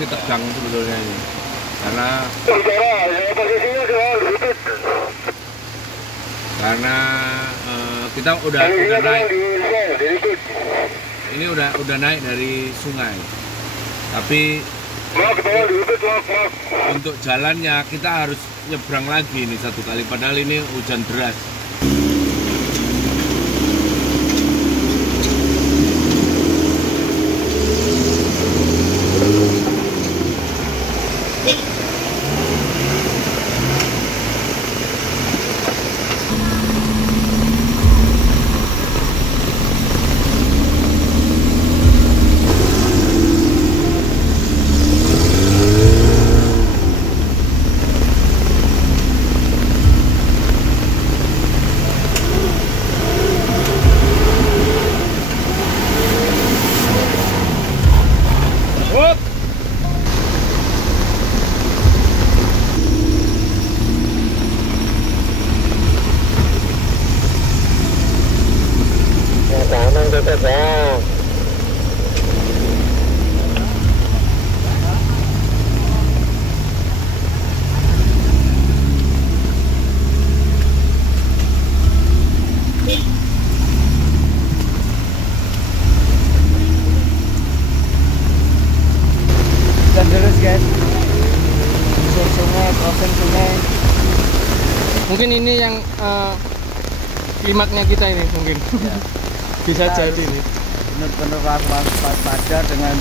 masih tegang sebetulnya ini karena kita udah naik, ini udah naik dari sungai, tapi untuk jalannya kita harus nyebrang lagi ini satu kali, padahal ini hujan deras. Mungkin ini yang klimaknya kita ini mungkin ya. Bisa kita jadi ini benar-benar waspada dengan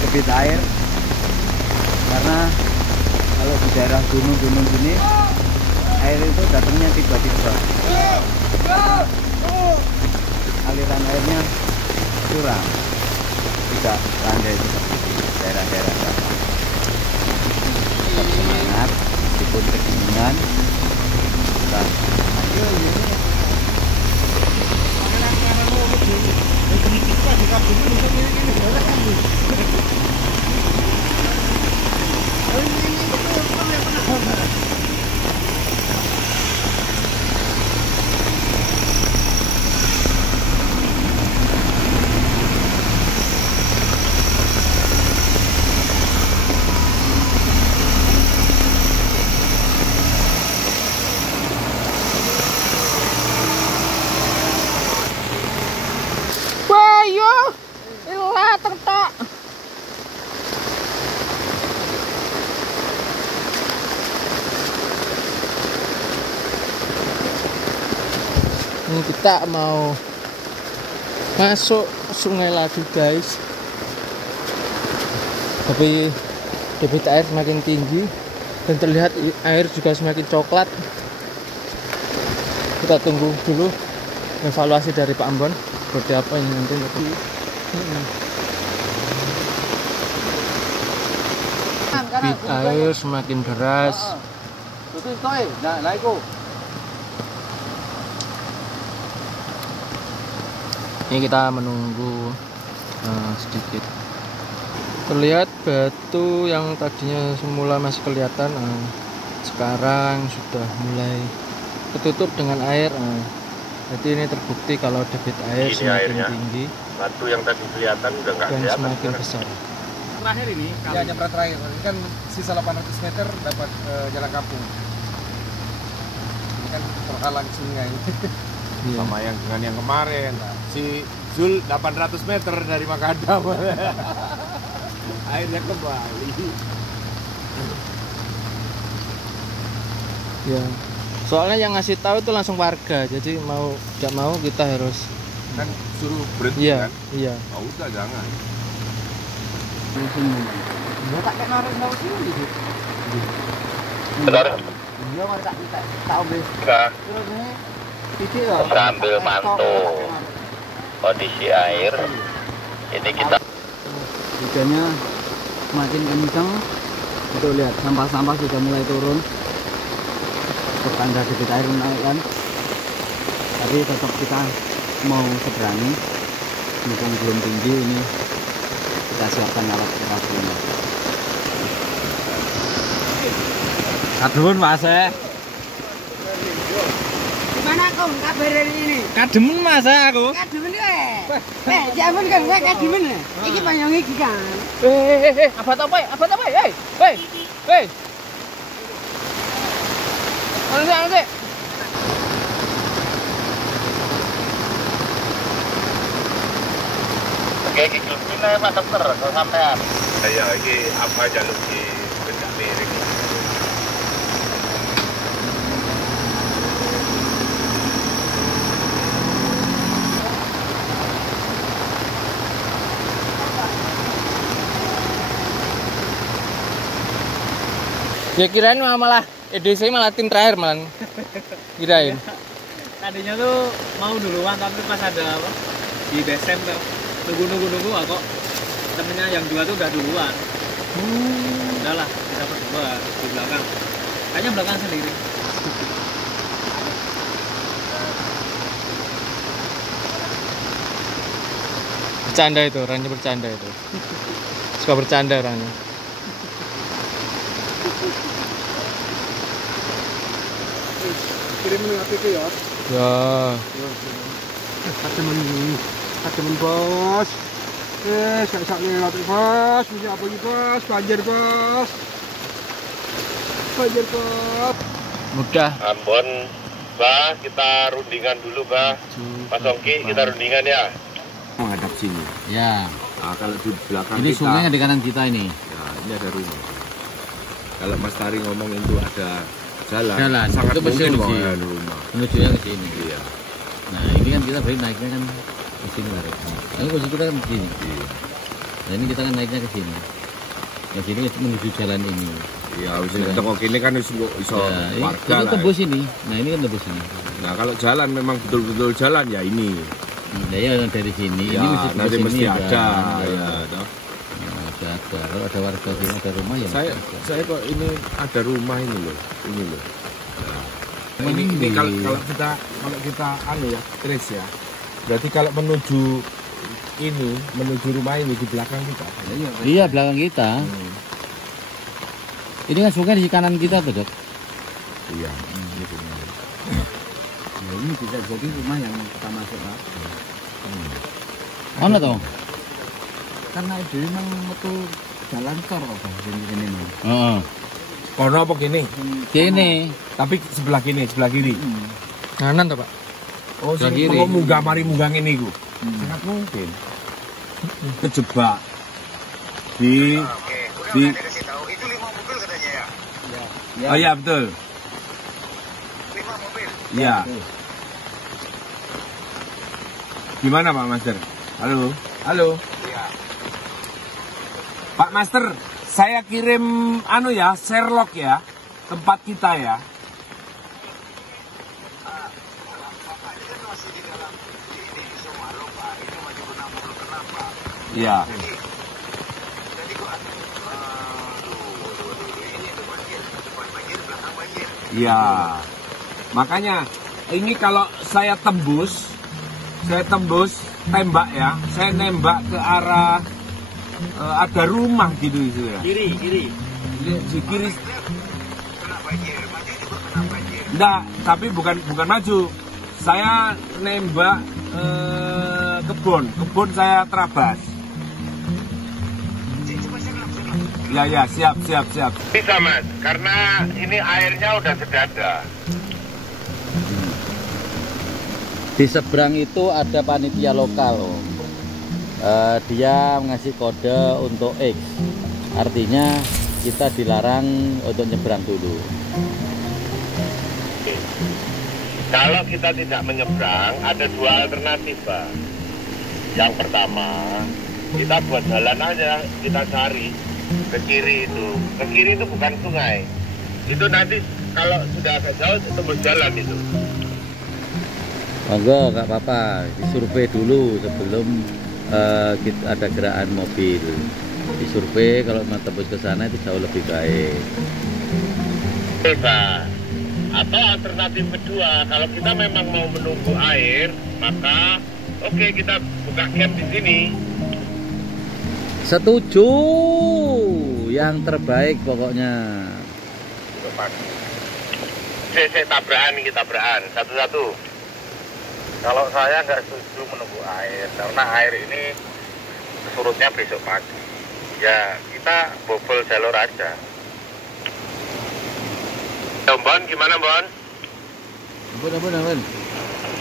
debit air, karena kalau di daerah gunung-gunung gini air itu datangnya tiba-tiba, aliran airnya kurang, tidak landai seperti di daerah-daerah bawah. Tetap semangat meskipun kegingan. Ini kita mau masuk sungai lagi guys, tapi debit air semakin tinggi dan terlihat air juga semakin coklat. Kita tunggu dulu evaluasi dari Pak Ambon seperti apa ini nanti. Debit air semakin deras. Ini kita menunggu sedikit. Terlihat batu yang tadinya semula masih kelihatan, sekarang sudah mulai ketutup dengan air. Jadi ini terbukti kalau debit air ini semakin airnya tinggi. Batu yang tadi kelihatan udah nggak dan kelihatan semakin besar. Terakhir ini, ya jembatan terakhir. Ini kan sisa 800 meter dapat jalan kampung. Ini kan terhalang sungai. Iya. Sama yang dengan yang kemarin, si Zul 800 meter dari Makadam. Airnya kembali. Ya. Soalnya yang ngasih tahu itu langsung warga, jadi mau tidak mau kita harus kan suruh berhenti. Iya, kan? iya. Oh, udah jangan. Ya tak kayak narik nang sini gitu. Benar. Iya mari tak obes. Terus ini titik loh. Sambil mantau kondisi air. Ini kita hujannya semakin kencang. Itu lihat sampah-sampah sudah mulai turun. Pertanda debit air naik kan. Tapi tetap kita mau seberani. Mumpung belum tinggi ini kita siapkan alat perahunya. Adun Mas Gimana kok? Om kabar hari ini? Kademen masa aku. Kademen kowe. Jaman kan kowe kademen. Iki panyong iki kan. Abad apa? Abad apa? Hei. Anu sih. Oke, iki glupine mantep ter kalau sampean. Ya ini apa jalur di benda miring. Ya kirain malah EDC malah tim terakhir malah kirain. Tadinya tuh mau duluan tapi pas ada apa di Desember nunggu kok temennya yang dua tuh udah duluan. Udahlah kita berdua di belakang. Kayaknya belakang sendiri. Bercanda itu, orangnya bercanda itu. Suka bercanda orangnya. Kirim APK ya. Ya. Kademen bos. Sak lewat bos, punya apa iki bos? Banjir bos. Mudah. Ambon, Bah, kita rundingan dulu, Bah. Mas Ongki, kita rundingan ya. Menghadap sini. Ya. Nah, kalau di belakang Ini kita, sungai di kanan kita ini. ya ini ada rumah. Kalau Mas Tari ngomong itu ada jalan, Jalan, sangat itu pasti mungkin menuju. mau ada rumah. Menujunya ke sini. Iya. Nah, ini kan kita balik naiknya kan ke sini lah. Ini posisi kita kan ke sini. Nah, ini kita kan naiknya ke sini. Ke sini menuju jalan ini. Iya, wis tengok kene kan wis iso Ya, warga ini lah. tembus ini. Nah, ini kan tembus ini. Nah, kalau jalan memang betul-betul jalan ya ini. Nah, ya dari sini. Ya, Ini mesti nanti tembus mesti ini, ada. kan. Ya, toh. Nah, mesti ada. Kalau ada warga sini ada rumah ya. Saya mesti ada. saya kok ini ada rumah ini loh. Ini loh. Nah, ini Ini. kalau kita anu ya, trace ya. Berarti kalau menuju rumah ini di belakang kita. Iya, belakang kita. Ini kan sungai di kanan kita tuh, Dok. Iya. Ya, ini bisa jadi rumah yang kita masuk, Pak. Mana toh? Karena itu memang metu jalan tol apa ini mah. Heeh. Kono apa gini? Kene. Tapi sebelah kiri. Kanan tuh, Pak. Oh, Sebelah sing kiri. mau munggah mari munggah ngene iku. Sangat mungkin. Kejebak di Itu 5 mobil katanya ya. Oh iya betul. 5 mobil. Iya. Gimana Pak Master? Halo. Iya. Pak Master, saya kirim anu ya, Sherlock ya, tempat kita ya. Iya. Iya. Makanya ini kalau saya tembus tembak ya, saya nembak ke arah ada rumah gitu ya. Kiri. Di kiri. Enggak, tapi bukan maju. Saya nembak kebun saya terabas. Ya, siap. Bisa Mas, karena ini airnya udah sedada. Di seberang itu ada panitia lokal. Dia ngasih kode untuk X. Artinya kita dilarang untuk nyebrang dulu. Kalau kita tidak menyeberang, ada 2 alternatif, Pak. Yang pertama, kita buat jalan aja, kita cari ke kiri itu. Ke kiri itu bukan sungai. Itu nanti kalau sudah agak jauh tembus jalan itu. Monggo, nggak apa-apa. Disurvei dulu sebelum kita ada gerakan mobil. Disurvei kalau mau tembus ke sana itu jauh lebih baik. Bisa. Atau alternatif kedua, kalau kita memang mau menunggu air, maka oke, kita buka camp di sini. Setuju, yang terbaik pokoknya. Saya tabrakan, kita tabrakan satu-satu. Kalau saya nggak setuju menunggu air, karena air ini surutnya besok pagi. Ya, kita bobol jalur aja. Bon, gimana Bon? Ampun.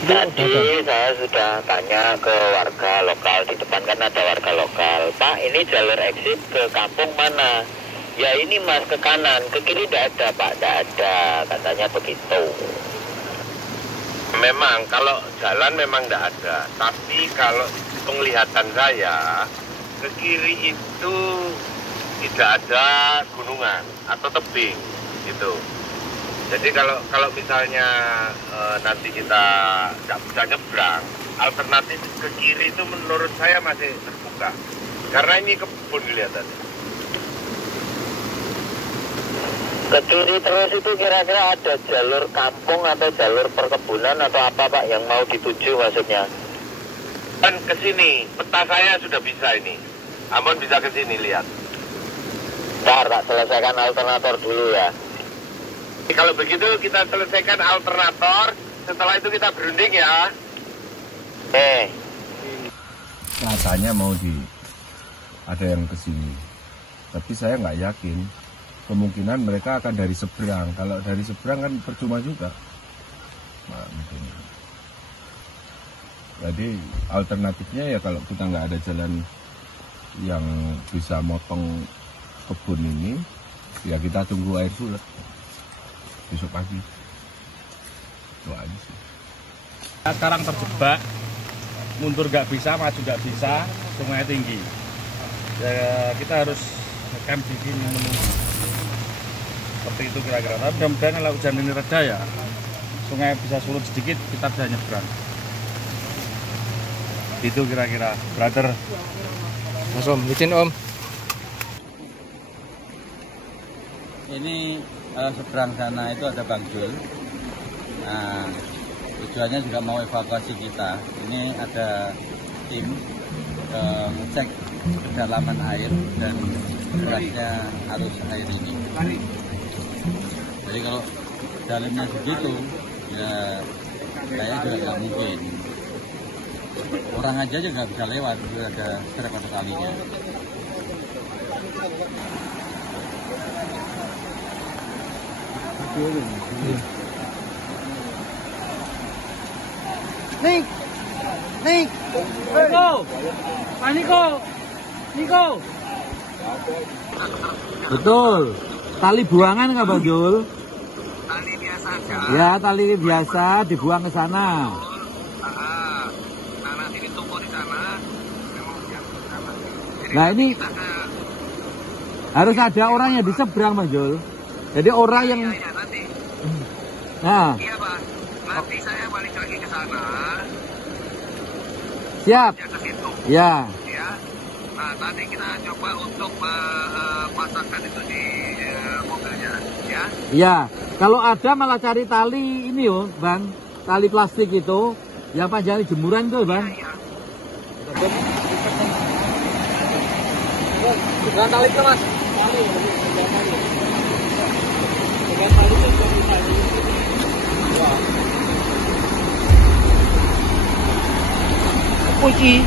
Tadi saya sudah tanya ke warga lokal, di depan kan ada warga lokal. Pak, ini jalur exit ke kampung mana? Ya ini Mas, ke kanan, ke kiri tidak ada Pak, tidak ada, katanya begitu. Memang kalau jalan memang tidak ada, tapi kalau penglihatan saya ke kiri itu tidak ada gunungan atau tebing gitu. Jadi kalau misalnya nanti kita nggak bisa nyebrang, alternatif ke kiri itu menurut saya masih terbuka. Karena ini kebun kelihatannya. Ke kiri terus itu kira-kira ada jalur kampung atau jalur perkebunan atau apa Pak yang mau dituju maksudnya? Kan ke sini, peta saya sudah bisa ini. Amun bisa ke sini lihat. Bentar, tak selesaikan alternator dulu ya. Kalau begitu kita selesaikan alternator, setelah itu kita berunding ya. Katanya mau ada yang ke sini, tapi saya nggak yakin. Kemungkinan mereka akan dari seberang. Kalau dari seberang kan percuma juga. Nah, mungkin. Jadi alternatifnya ya kalau kita nggak ada jalan yang bisa motong kebun ini, ya kita tunggu air surut besok pagi. Itu aja sih. Sekarang terjebak, mundur nggak bisa, maju nggak bisa, sungai tinggi. Ya, kita harus camp di sini menunggu. Seperti itu kira-kira. Tapi mudah-mudahan kalau hujan ini reda ya, sungai bisa surut sedikit, kita bisa nyebrang. Itu kira-kira, brother. Mas Om, izin Om. Ini seberang sana itu ada Bang Jul. Nah, tujuannya juga mau evakuasi kita. Ini ada tim ngecek kedalaman air dan derasnya arus air ini. Jadi kalau dalamnya segitu, ya saya juga nggak mungkin. Orang aja juga bisa lewat, sudah ada strek atau kalinya. Nik. Niko. Betul. Tali buangan nggak Bang Jul? Tali biasa aja. Ya, tali biasa dibuang ke sana. Nah, nanti ditumpuk di sana. Nah, ini harus ada orang yang di seberang, Bang Jul. Jadi orang yang Iya, nanti. nah, Iya, Pak. Nanti saya balik lagi ke sana. siap. Ya, ke situ. Ya. Ya. Nah, nanti kita coba untuk pasangkan itu di mobilnya. Ya. Iya. Kalau ada malah cari tali ini yo, Bang. Tali plastik itu yang panjang jemuran itu, Bang. Iya. Bukan tali itu Mas. Puji.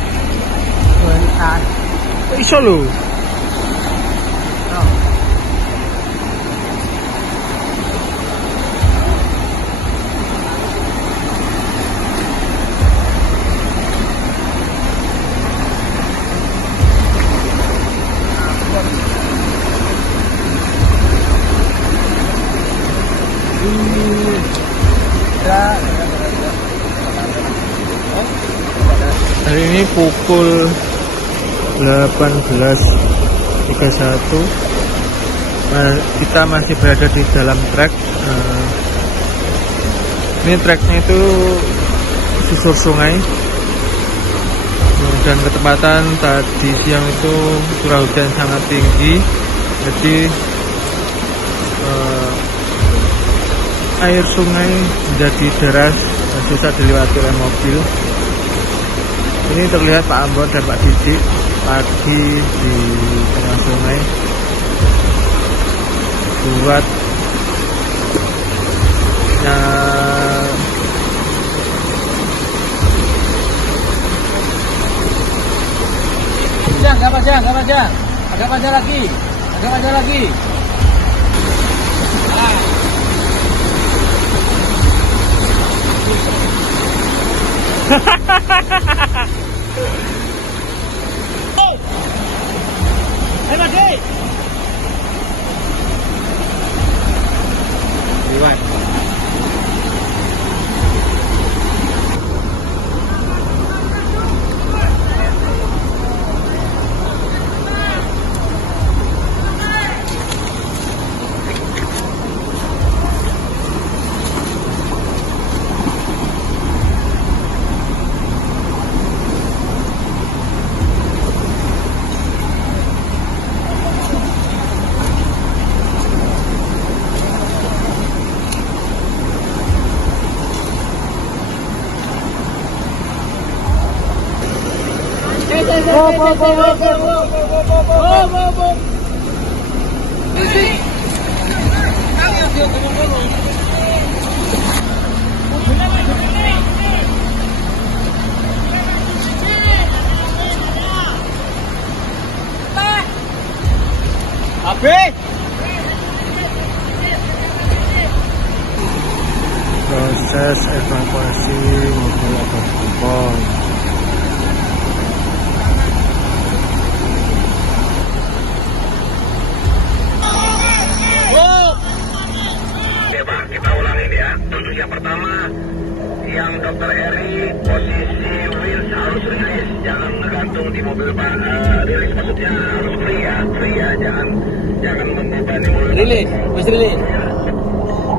Iso lho. Hari ini pukul 18.31, kita masih berada di dalam trek. Ini treknya itu susur sungai, dan ketepatan tadi siang itu curah hujan sangat tinggi, jadi air sungai menjadi deras dan susah dilewati oleh mobil. Ini terlihat Pak Ambon dan Pak Didik lagi di tengah sungai buat Agak panjang. Agak panjang lagi. Liwat. Proses evakuasi mobil atas kupon. Oke Pak, kita ulangin ya. Untuk yang pertama, yang Dokter Eri, posisi wheels harus rilis, jangan ngegantung di mobil Pak. Rilis maksudnya harus free ya, jangan membebani mobil. Rilis.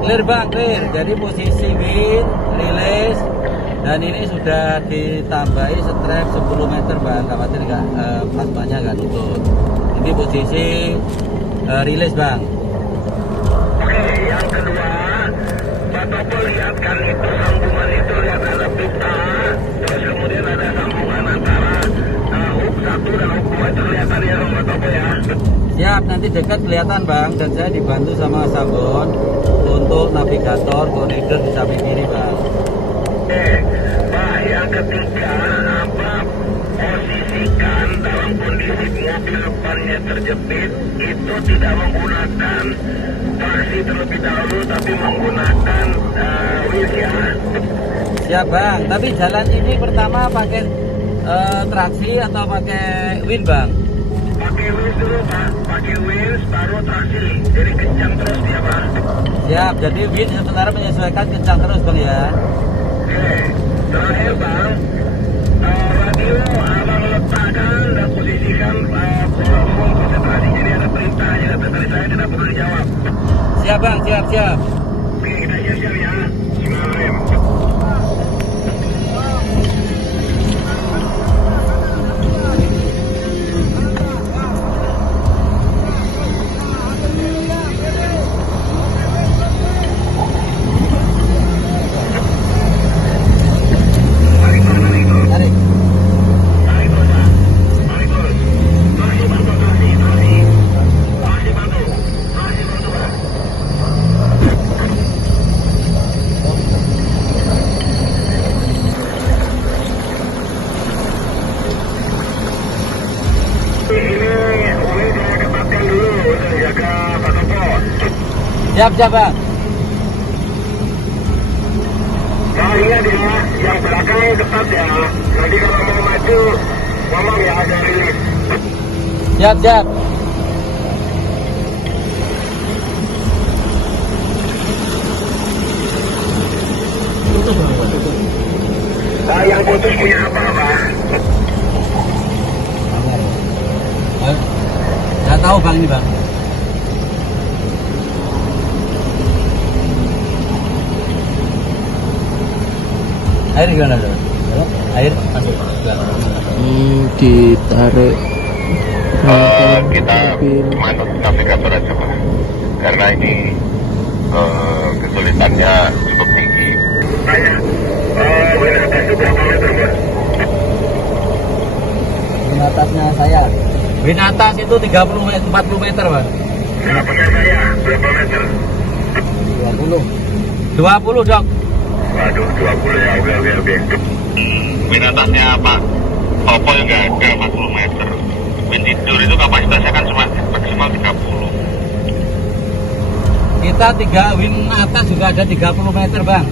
Clear bang, clear. Jadi posisi wheel, rilis, dan ini sudah ditambahi strap 10 meter bang. Khawatir nggak plasmanya nggak tutup. Ini posisi rilis bang. Oke, yang kedua, Pak Topo lihatkan itu sambungan itu, lihat ada pita, terus kemudian ada sambungan antara hook 1 dan hook 2, terlihatan ya Pak Topo ya. Siap, nanti dekat kelihatan bang, dan saya dibantu sama Sabon untuk navigator koridor di samping kiri bang. Oke, Pak, yang ketiga, apa posisikan dalam kondisi mobil depannya terjepit, itu tidak menggunakan traksi terlebih dahulu, tapi menggunakan wheel ya. Siap bang, tapi jalan ini pertama pakai traksi atau pakai wheel bang? Pakai wheels dulu Pak, pakai wheels baru traksi, jadi kencang terus dia Pak. Siap, jadi wheel sementara menyesuaikan kencang terus bang ya. Oke, terakhir Bang, radio abang letakkan dan posisikan kolom konsentrasi, jadi ada perintahnya, dari saya tidak perlu dijawab. Siap bang, siap. Oke, kita siap-siap ya, Bismillahirrahmanirrahim. Siap bang. Nah, ingat ya, yang belakang dekat ya. Nanti kalau mau maju, ngomong ya, ada rilis. Siap. Nah, yang putus punya apa, Pak? Nggak tahu bang ini bang. Air gimana tuh? Air masuk. Ditarik. Kita manut navigator aja Pak, karena ini kesulitannya cukup tinggi. Win atas itu berapa meter Pak? Win atasnya saya. Win atas itu 40 meter Pak. Berapa saya? Berapa meter? 20 dok. Waduh, 20 ya, oke. Win atasnya Pak Topo juga ke 40 meter. Bin tidur itu kapasitasnya kan cuma maksimal 30. Kita 3 win atas juga ada 30 meter bang.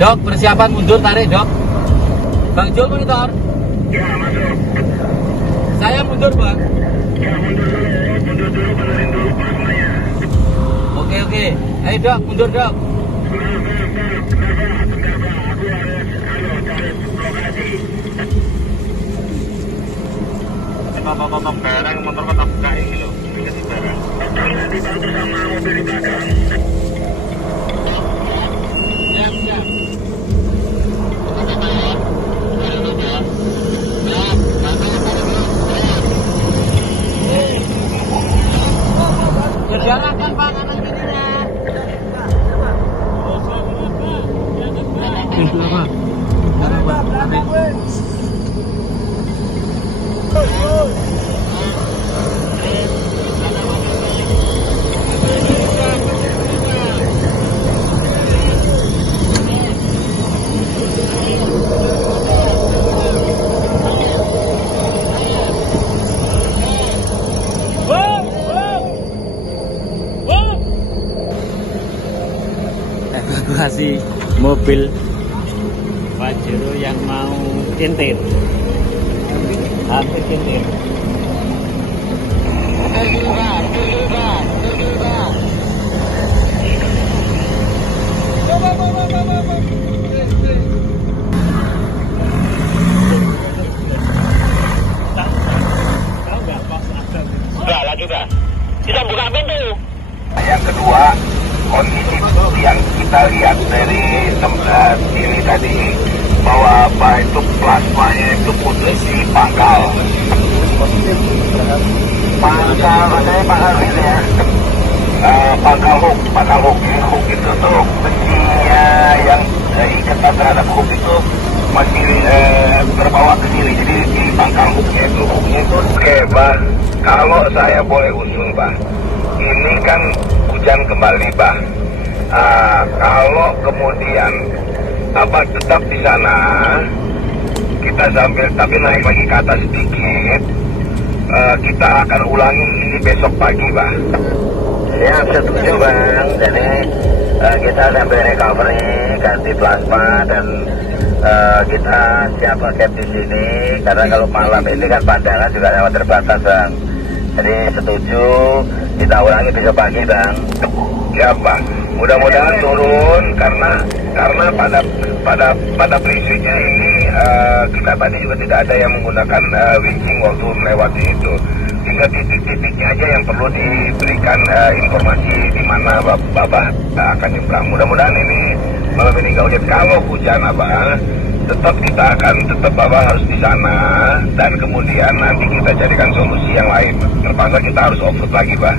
Dok, persiapan mundur, tarik dok. Bang Jul monitor. Ya, masuk. Saya mundur bang. Ya, mundur dulu, benerin dulu plasmanya. Oke. Ayo dok, mundur dok. Bentar, aku harus cari lokasi. Top barang, motor kota buka ini loh. Dikasih barang. Dibantu sama mobil di belakang. Siap. Jalankan Pak kanan kirinya. Evakuasi mobil Pajero yang mau kintir, hampir kintir. Udah, lanjut dah. Kita buka pintu. Yang kedua, kondisi yang kita lihat dari sebelah kiri tadi, bahwa apa itu plasmanya itu posisi pangkal. Pangkal, makanya pangkal ini ya. Pangkal hook itu tuh besinya yang ikatan terhadap hook itu masih terbawa ke kiri, jadi di pangkal hooknya itu oke Bang. Kalau saya boleh usul Bang, ini kan hujan kembali Bang. Kalau kemudian Abah tetap di sana, kita sambil tapi naik lagi ke atas sedikit, kita akan ulangi ini besok pagi Bang. Ya setuju Bang, jadi kita sambil recovery, ganti plasma dan kita siap ngecamp di sini karena kalau malam ini kan pandangan juga sangat terbatas Bang. Jadi setuju kita ulangi besok pagi Bang. Ya Bang, mudah-mudahan turun karena pada prinsipnya ini kita tadi juga tidak ada yang menggunakan winching waktu melewati itu. Tinggal titik-titiknya aja yang perlu diberikan informasi di mana Bapak akan nyebrang. Mudah-mudahan ini malam ini nggak hujan. Kalau hujan Abah, tetap kita akan Bapak harus di sana dan kemudian nanti kita carikan solusi yang lain. Terpaksa kita harus off-road lagi, Bah.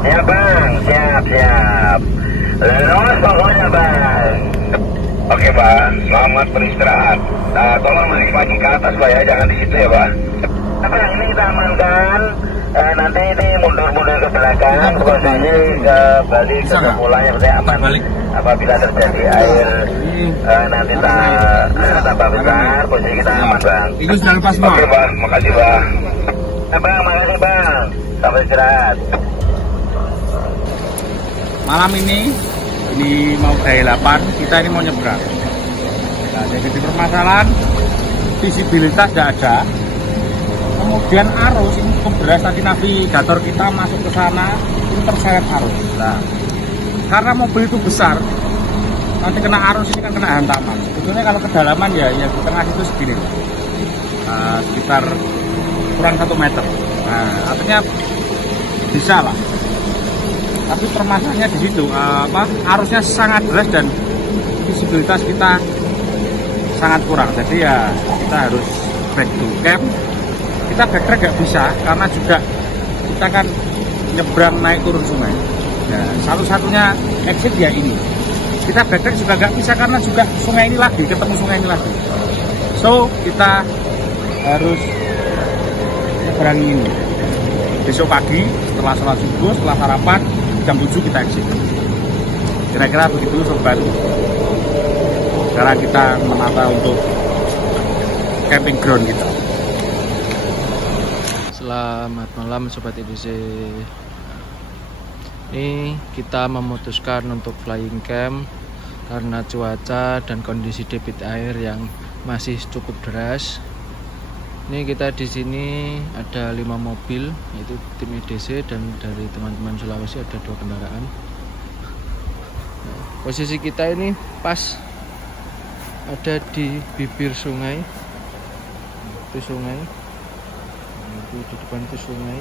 Ya Bang, siap. Lelos pokoknya Bang. Oke Bang, selamat beristirahat. Nah, tolong naik lagi ke atas Bah ya, jangan di situ ya Bah. Bang, ini kita amankan. Nanti ini mundur-mundur ke belakang, posisi ke balik ke semulanya berarti aman. Apabila terjadi air nanti tambah besar, posisi kita aman Bang. Itu sudah lepas Bang. Oke Bang, makasih Bang. Bang, makasih Bang. Sampai istirahat. Malam ini mau day 8, kita ini mau nyebrang. Nah, jadi permasalahan visibilitas tidak ada. Kemudian arus ini cukup deras, tadi navigator kita masuk ke sana itu terseret arus. Nah, karena mobil itu besar, nanti kena arus ini kan kena hantaman. Sebetulnya kalau kedalaman ya di tengah itu segini, sekitar kurang 1 meter. Nah, artinya bisa lah. Tapi permasalahannya di situ, arusnya sangat deras dan visibilitas kita sangat kurang. Jadi ya kita harus back to camp. Kita backtrack nggak bisa karena juga kita kan nyebrang naik turun sungai. Nah, satu-satunya exit ya ini. Kita backtrack juga nggak bisa karena juga sungai ini lagi, ketemu sungai ini lagi. So kita harus nyebrang ini. Besok pagi setelah sholat subuh, setelah sarapan jam 7 kita exit. Kira-kira begitu sobat. Sekarang kita menata untuk camping ground kita. Selamat malam Sobat EDC. Ini kita memutuskan untuk flying camp karena cuaca dan kondisi debit air yang masih cukup deras. Ini kita di sini ada 5 mobil, yaitu tim EDC dan dari teman-teman Sulawesi ada 2 kendaraan. Posisi kita ini pas ada di bibir sungai. Itu sungai. Itu di depan itu sungai.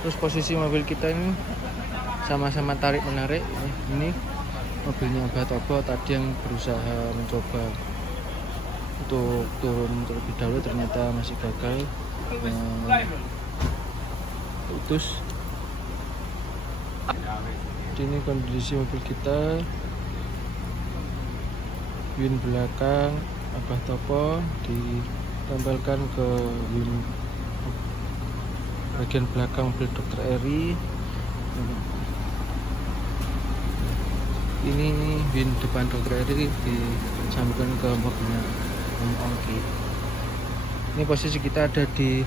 Terus posisi mobil kita ini sama-sama tarik menarik. Ini mobilnya Mbah Tobo tadi yang berusaha mencoba untuk turun terlebih dahulu, ternyata masih gagal. Putus. Ini kondisi mobil kita. Win belakang Abah Topo ditempelkan ke win bagian belakang mobil Dr. Eri. Ini win depan Dr. Eri disambungkan ke mobilnya Om Ongki. Ini posisi kita ada di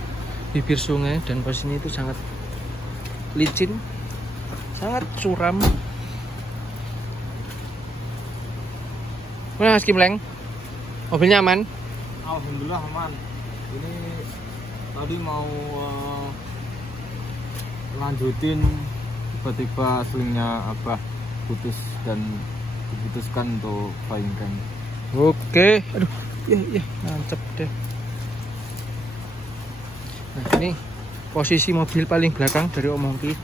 bibir sungai dan posisinya itu sangat licin, sangat curam. Mana Mas Kimleng? Mobilnya aman? Alhamdulillah aman. Ini tadi mau lanjutin, tiba-tiba selingnya Abah putus dan diputuskan untuk flying camp. Oke, aduh, iya, nancep deh. Nah, ini posisi mobil paling belakang dari Om Ongki.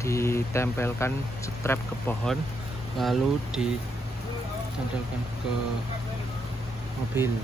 Ditempelkan strap ke pohon, lalu ditempelkan ke mobil.